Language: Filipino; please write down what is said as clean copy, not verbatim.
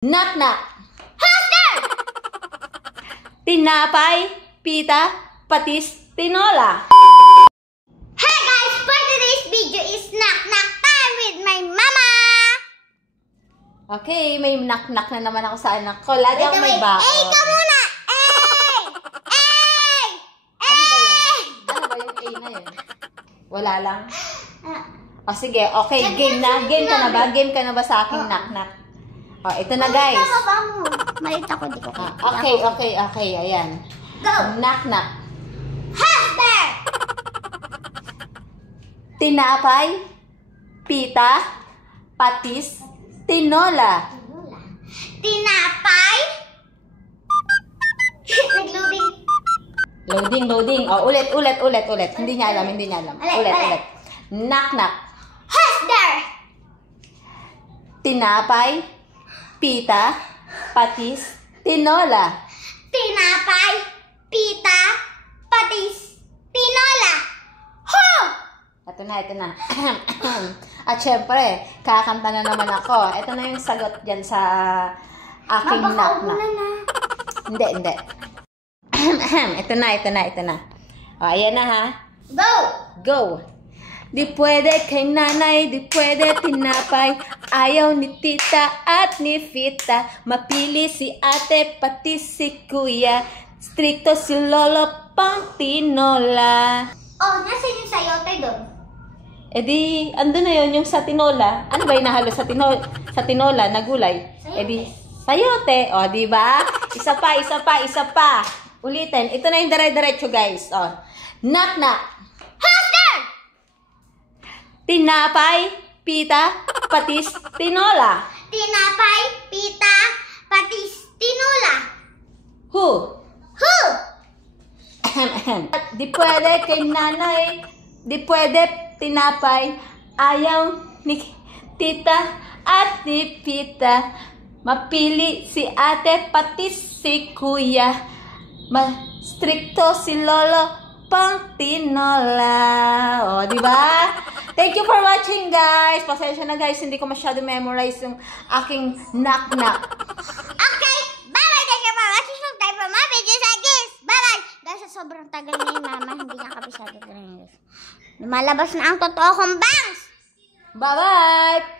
Knock-knock. Who's there? Tinapay, pita, patis, tinola. Hey guys, for today's video is knock-knock time with my mama. Okay, may knock-knock na naman ako sa anak ko. Lagi ako may bako. Eh, ikaw muna! Ano ba yung A na yun? Wala lang? O sige, okay, game na. Game ka na ba? Game ka na ba sa aking knock-knock? O, ito na guys. Malit ako, di ko. Okay, ayan. Go! Knock-knock. Who's there? Tinapay, pita, patis, tinola. Tinapay. Nag-loading. Loading. O, ulit. Hindi niya alam. Ulit. Knock-knock. Who's there? Tinapay, pita, patis, tinola. Tinapay, pita, patis, tinola. Who? Ito na. At syempre, kakanta na naman ako. Ito na yung sagot dyan sa aking knock-knock. Hindi. Ito na. O, ayan na ha. Go! Di pwede kay nanay, di pwede tinapay. Ayaw ni tita at ni Fita. Mapili si ate, pati si kuya. Stricto si lolo, pang tinola. Oh, nasan yung sayote doon? E di, ando na yon yung sa tinola. Ano ba yung nahalo sa tinola na gulay? E di, sayote. O, di ba? Isa pa. Ulitin. Ito na yung dire-diretso, guys. O, knock-knock. Tinapay, pita, patis, tinola. Tinapay, pita, patis, tinola. Who? Di pwede kay nanay, di pwede tinapay. Ayaw ni tita at ni Pita. Mapili si ate, patis si kuya. Stricto si lolo, pang tinola. O, di ba? Thank you for watching, guys. Pasensya na, guys. Hindi ko masyado memorize yung aking knock-knock. Okay. Bye-bye. Thank you for watching. Subscribe for more videos like this. Bye-bye. Dahil sa sobrang tagal na yung mama, hindi niya kabisado ko rin. Lumalabas na ang totoo kong bangs. Bye-bye!